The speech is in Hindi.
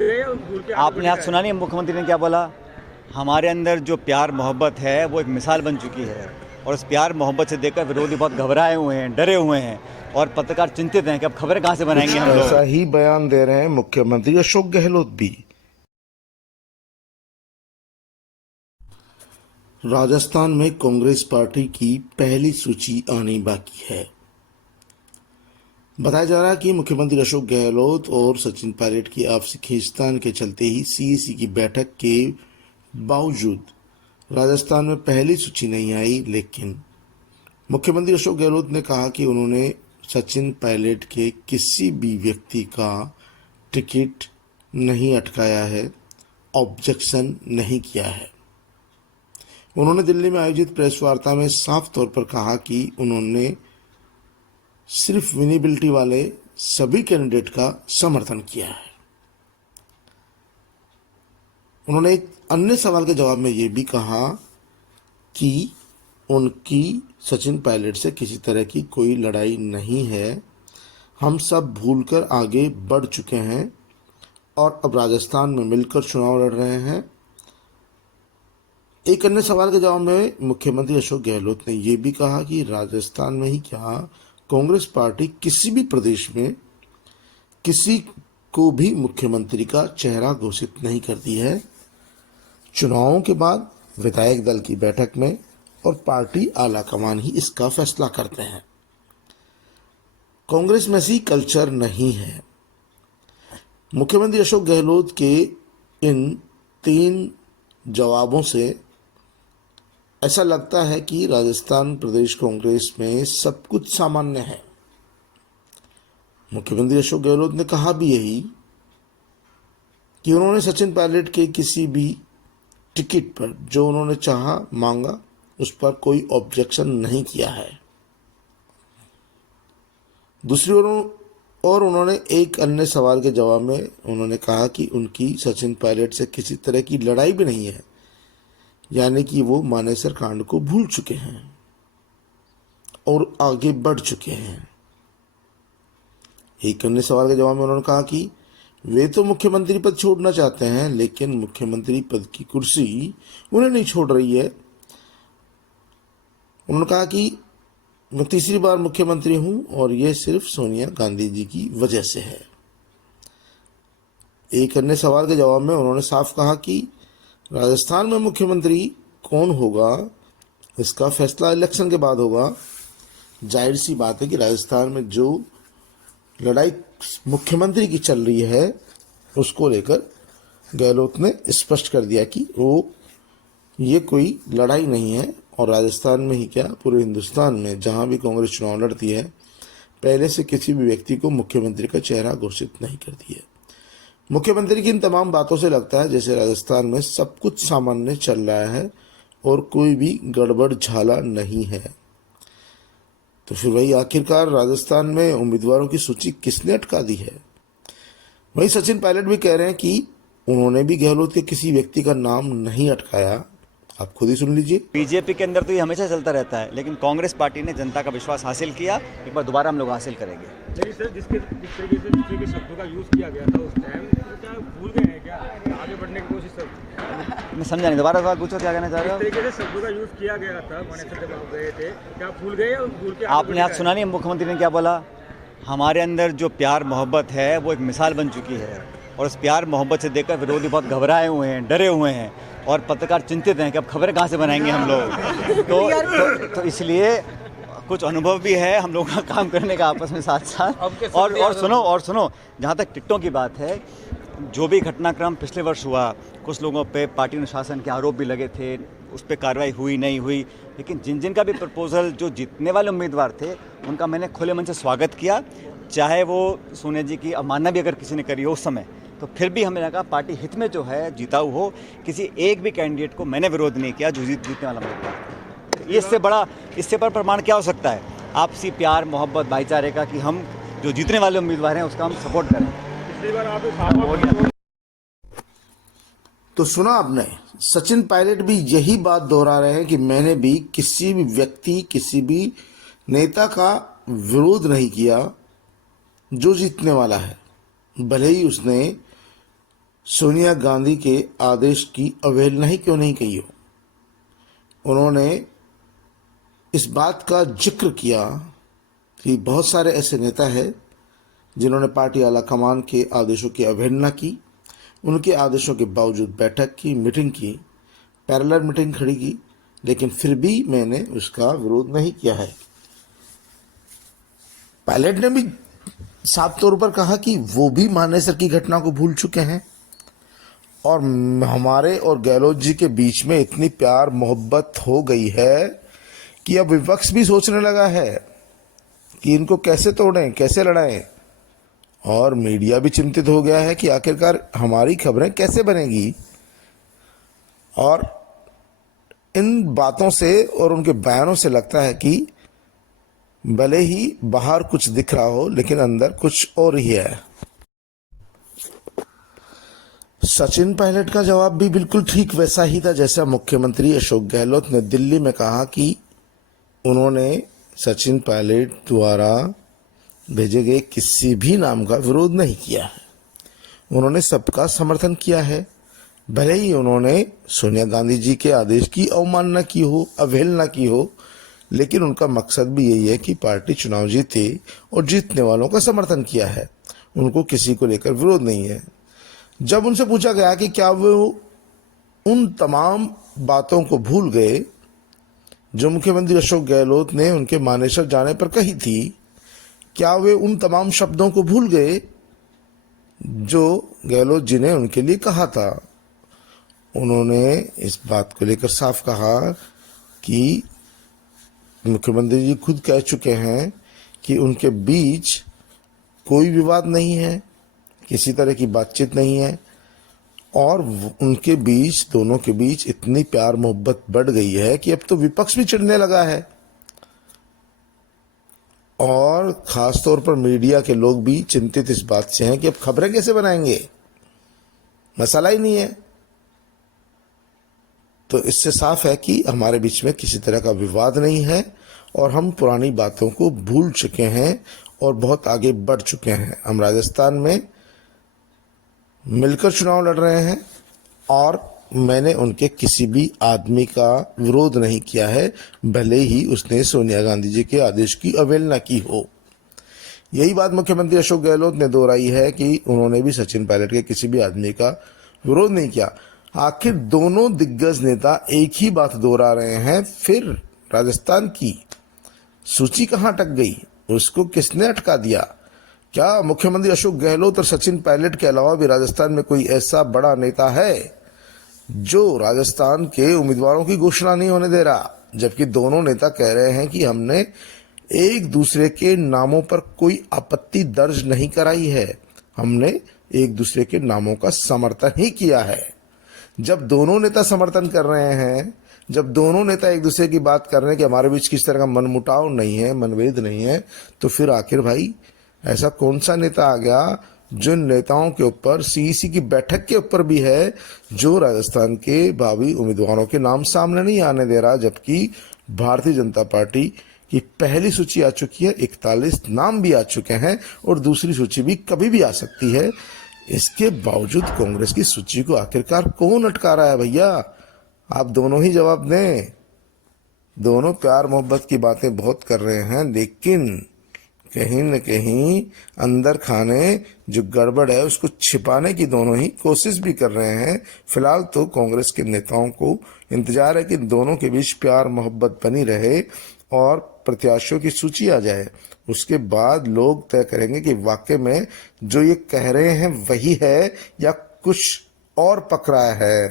आपने आज सुना नहीं मुख्यमंत्री ने क्या बोला? हमारे अंदर जो प्यार मोहब्बत है वो एक मिसाल बन चुकी है, और उस प्यार मोहब्बत से देखकर विरोधी बहुत घबराए हुए हैं, डरे हुए हैं, और पत्रकार चिंतित हैं कि अब खबरें कहाँ से बनाएंगे हम ऐसा लोग। ही बयान दे रहे हैं मुख्यमंत्री अशोक गहलोत भी। राजस्थान में कांग्रेस पार्टी की पहली सूची आनी बाकी है। बताया जा रहा है कि मुख्यमंत्री अशोक गहलोत और सचिन पायलट की आपसी खींचतान के चलते ही सीईसी की बैठक के बावजूद राजस्थान में पहली सूची नहीं आई, लेकिन मुख्यमंत्री अशोक गहलोत ने कहा कि उन्होंने सचिन पायलट के किसी भी व्यक्ति का टिकट नहीं अटकाया है, ऑब्जेक्शन नहीं किया है। उन्होंने दिल्ली में आयोजित प्रेस वार्ता में साफ तौर पर कहा कि उन्होंने सिर्फ विनेबिलिटी वाले सभी कैंडिडेट का समर्थन किया है। उन्होंने एक अन्य सवाल के जवाब में यह भी कहा कि उनकी सचिन पायलट से किसी तरह की कोई लड़ाई नहीं है, हम सब भूलकर आगे बढ़ चुके हैं और अब राजस्थान में मिलकर चुनाव लड़ रहे हैं। एक अन्य सवाल के जवाब में मुख्यमंत्री अशोक गहलोत ने यह भी कहा कि राजस्थान में ही क्या, कांग्रेस पार्टी किसी भी प्रदेश में किसी को भी मुख्यमंत्री का चेहरा घोषित नहीं करती है। चुनावों के बाद विधायक दल की बैठक में और पार्टी आलाकमान ही इसका फैसला करते हैं। कांग्रेस में सी कल्चर नहीं है। मुख्यमंत्री अशोक गहलोत के इन 3 जवाबों से ऐसा लगता है कि राजस्थान प्रदेश कांग्रेस में सब कुछ सामान्य है। मुख्यमंत्री अशोक गहलोत ने कहा भी यही कि उन्होंने सचिन पायलट के किसी भी टिकट पर जो उन्होंने चाहा मांगा उस पर कोई ऑब्जेक्शन नहीं किया है। दूसरी ओर उन्होंने एक अन्य सवाल के जवाब में उन्होंने कहा कि उनकी सचिन पायलट से किसी तरह की लड़ाई भी नहीं है, यानी कि वो मानेसर कांड को भूल चुके हैं और आगे बढ़ चुके हैं। एक अन्य सवाल के जवाब में उन्होंने कहा कि वे तो मुख्यमंत्री पद छोड़ना चाहते हैं, लेकिन मुख्यमंत्री पद की कुर्सी उन्हें नहीं छोड़ रही है। उन्होंने कहा कि मैं तीसरी बार मुख्यमंत्री हूं और यह सिर्फ सोनिया गांधी जी की वजह से है। एक अन्य सवाल के जवाब में उन्होंने साफ कहा कि राजस्थान में मुख्यमंत्री कौन होगा इसका फैसला इलेक्शन के बाद होगा। जाहिर सी बात है कि राजस्थान में जो लड़ाई मुख्यमंत्री की चल रही है उसको लेकर गहलोत ने स्पष्ट कर दिया कि ये कोई लड़ाई नहीं है, और राजस्थान में ही क्या पूरे हिंदुस्तान में जहां भी कांग्रेस चुनाव लड़ती है पहले से किसी भी व्यक्ति को मुख्यमंत्री का चेहरा घोषित नहीं करती है। मुख्यमंत्री की इन तमाम बातों से लगता है जैसे राजस्थान में सब कुछ सामान्य चल रहा है और कोई भी गड़बड़ झाला नहीं है। तो फिर वही आखिरकार राजस्थान में उम्मीदवारों की सूची किसने अटका दी है? वही सचिन पायलट भी कह रहे हैं कि उन्होंने भी गहलोत के किसी व्यक्ति का नाम नहीं अटकाया। आप खुद ही सुन लीजिए। बीजेपी के अंदर तो ये हमेशा चलता रहता है, लेकिन कांग्रेस पार्टी ने जनता का विश्वास हासिल किया, एक बार दोबारा हम लोग हासिल करेंगे। नहीं सर, जिस तरीके से दूसरे के शब्दों का यूज़ किया गया था उस टाइम, तो क्या भूल गए हैं क्या आगे बढ़ने की कोशिश? सर मैं समझा नहीं, दोबारा सवाल पूछो, क्या कहना चाह रहे जिस हो? तरीके से शब्दों का यूज़ किया गया था मानेसर जब आप गए थे, क्या भूल गए और भूल के आपने आज सुना नहीं मुख्यमंत्री ने क्या बोला? हमारे अंदर जो प्यार मोहब्बत है वो एक मिसाल बन चुकी है, और उस प्यार मोहब्बत से देखकर विरोधी बहुत घबराए हुए हैं, डरे हुए हैं, और पत्रकार चिंतित हैं कि अब खबरें कहाँ से बनाएंगे हम लोग। तो इसलिए कुछ अनुभव भी है हम लोगों का काम करने का आपस में साथ साथ। और सुनो, जहाँ तक टिकटों की बात है, जो भी घटनाक्रम पिछले वर्ष हुआ, कुछ लोगों पे पार्टी अनुशासन के आरोप भी लगे थे, उस पर कार्रवाई हुई नहीं हुई, लेकिन जिन का भी प्रपोजल जो जीतने वाले उम्मीदवार थे उनका मैंने खुले मन से स्वागत किया। चाहे वो सोनिया जी की अवमानना भी अगर किसी ने करी हो उस समय, तो फिर भी हमें लगा पार्टी हित में जो है जीताऊ हो। किसी एक भी कैंडिडेट को मैंने विरोध नहीं किया जो जीतने वाला उम्मीदवार। इससे बड़ा प्रमाण क्या हो सकता है आपसी प्यार मोहब्बत भाईचारे का, कि हम जो जीतने वाले उम्मीदवार हैं उसका हम सपोर्ट करें। पिछली बार आप तो सुना आपने, सचिन पायलट भी यही बात दोहरा रहे हैं कि मैंने भी किसी भी व्यक्ति किसी भी नेता का विरोध नहीं किया जो जीतने वाला है, भले ही उसने सोनिया गांधी के आदेश की अवहेलना ही क्यों नहीं की हो। उन्होंने इस बात का जिक्र किया कि बहुत सारे ऐसे नेता हैं जिन्होंने पार्टी आला कमान के आदेशों की अवहेलना की, उनके आदेशों के बावजूद बैठक की, मीटिंग की, पैरेलल मीटिंग खड़ी की, लेकिन फिर भी मैंने उसका विरोध नहीं किया है। पायलट ने भी साफ तौर पर कहा कि वो भी मानेसर की घटना को भूल चुके हैं और हमारे और गहलोत जी के बीच में इतनी प्यार मोहब्बत हो गई है कि अब विपक्ष भी सोचने लगा है कि इनको कैसे तोड़ें, कैसे लड़ाएं, और मीडिया भी चिंतित हो गया है कि आखिरकार हमारी खबरें कैसे बनेगी। और इन बातों से और उनके बयानों से लगता है कि भले ही बाहर कुछ दिख रहा हो लेकिन अंदर कुछ और ही है। सचिन पायलट का जवाब भी बिल्कुल ठीक वैसा ही था जैसा मुख्यमंत्री अशोक गहलोत ने दिल्ली में कहा कि उन्होंने सचिन पायलट द्वारा भेजे गए किसी भी नाम का विरोध नहीं किया है। उन्होंने सबका समर्थन किया है, भले ही उन्होंने सोनिया गांधी जी के आदेश की अवमानना की हो, अवहेलना की हो, लेकिन उनका मकसद भी यही है कि पार्टी चुनाव जीते और जीतने वालों का समर्थन किया है। उनको किसी को लेकर विरोध नहीं है। जब उनसे पूछा गया कि क्या वो उन तमाम बातों को भूल गए जो मुख्यमंत्री अशोक गहलोत ने उनके मानेसर जाने पर कही थी, क्या वे उन तमाम शब्दों को भूल गए जो गहलोत जी ने उनके लिए कहा था। उन्होंने इस बात को लेकर साफ कहा कि मुख्यमंत्री जी खुद कह चुके हैं कि उनके बीच कोई विवाद नहीं है, किसी तरह की बातचीत नहीं है, और उनके बीच, दोनों के बीच इतनी प्यार मोहब्बत बढ़ गई है कि अब तो विपक्ष भी चिढ़ने लगा है और खास तौर पर मीडिया के लोग भी चिंतित इस बात से हैं कि अब खबरें कैसे बनाएंगे, मसला ही नहीं है। तो इससे साफ है कि हमारे बीच में किसी तरह का विवाद नहीं है और हम पुरानी बातों को भूल चुके हैं और बहुत आगे बढ़ चुके हैं। हम राजस्थान में मिलकर चुनाव लड़ रहे हैं और मैंने उनके किसी भी आदमी का विरोध नहीं किया है, भले ही उसने सोनिया गांधी जी के आदेश की अवहेलना की हो। यही बात मुख्यमंत्री अशोक गहलोत ने दोहराई है कि उन्होंने भी सचिन पायलट के किसी भी आदमी का विरोध नहीं किया। आखिर दोनों दिग्गज नेता एक ही बात दोहरा रहे हैं, फिर राजस्थान की सूची कहां अटक गई, उसको किसने अटका दिया। क्या मुख्यमंत्री अशोक गहलोत और सचिन पायलट के अलावा भी राजस्थान में कोई ऐसा बड़ा नेता है जो राजस्थान के उम्मीदवारों की घोषणा नहीं होने दे रहा, जबकि दोनों नेता कह रहे हैं कि हमने एक दूसरे के नामों पर कोई आपत्ति दर्ज नहीं कराई है, हमने एक दूसरे के नामों का समर्थन ही किया है। जब दोनों नेता समर्थन कर रहे हैं, जब दोनों नेता एक दूसरे की बात कर रहे हैं कि हमारे बीच किस तरह का मनमुटाव नहीं है, मनभेद नहीं है, तो फिर आखिर भाई ऐसा कौन सा नेता आ गया जिन नेताओं के ऊपर सीईसी की बैठक के ऊपर भी है जो राजस्थान के भावी उम्मीदवारों के नाम सामने नहीं आने दे रहा, जबकि भारतीय जनता पार्टी की पहली सूची आ चुकी है, 41 नाम भी आ चुके हैं और दूसरी सूची भी कभी भी आ सकती है। इसके बावजूद कांग्रेस की सूची को आखिरकार कौन अटका रहा है भैया? आप दोनों ही जवाब दें। दोनों प्यार मोहब्बत की बातें बहुत कर रहे हैं, लेकिन कहीं न कहीं अंदर खाने जो गड़बड़ है उसको छिपाने की दोनों ही कोशिश भी कर रहे हैं। फिलहाल तो कांग्रेस के नेताओं को इंतजार है कि दोनों के बीच प्यार मोहब्बत बनी रहे और प्रत्याशियों की सूची आ जाए। उसके बाद लोग तय करेंगे कि वाकई में जो ये कह रहे हैं वही है या कुछ और पक रहा है।